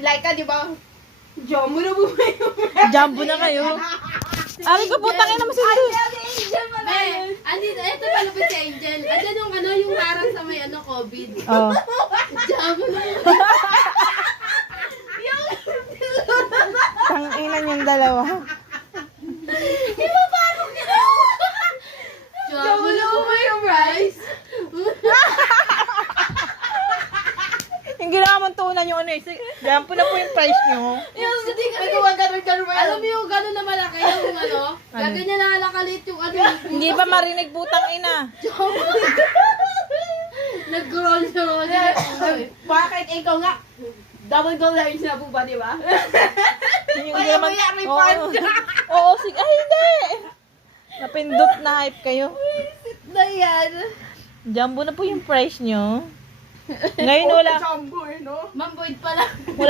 like ka, di ba? Jumbo na buhay mo. Jumbo na kayo. Ari ko putang ina mo si Luz. Angel pala yun. Ito pala ba si Angel? Andyan yung yung harang sa may COVID. Oh. Jamo na. Tanginan yung dalawa. Jamo na ba yung rice? Yung ginawa mong tunan yung ano eh. Jumpo na po yung price nyo. Yung hindi May kasi, gawa ganun ba? alam mo yung gano'n na malaki yung gaganyan na halakalit yung Hindi pa marinig putang ina. Nag-roll siya. Bakit ikaw nga? Double goal na yung sinabu ba, di ba? Yung Kaya naman- may Oo. refund. Oo, sige. Ay, hindi. Napindot na hype kayo. Na yan. Jumbo na po yung price nyo. Ngayon wala. Jumbo eh, no? Ma'am Boyd pala. Wala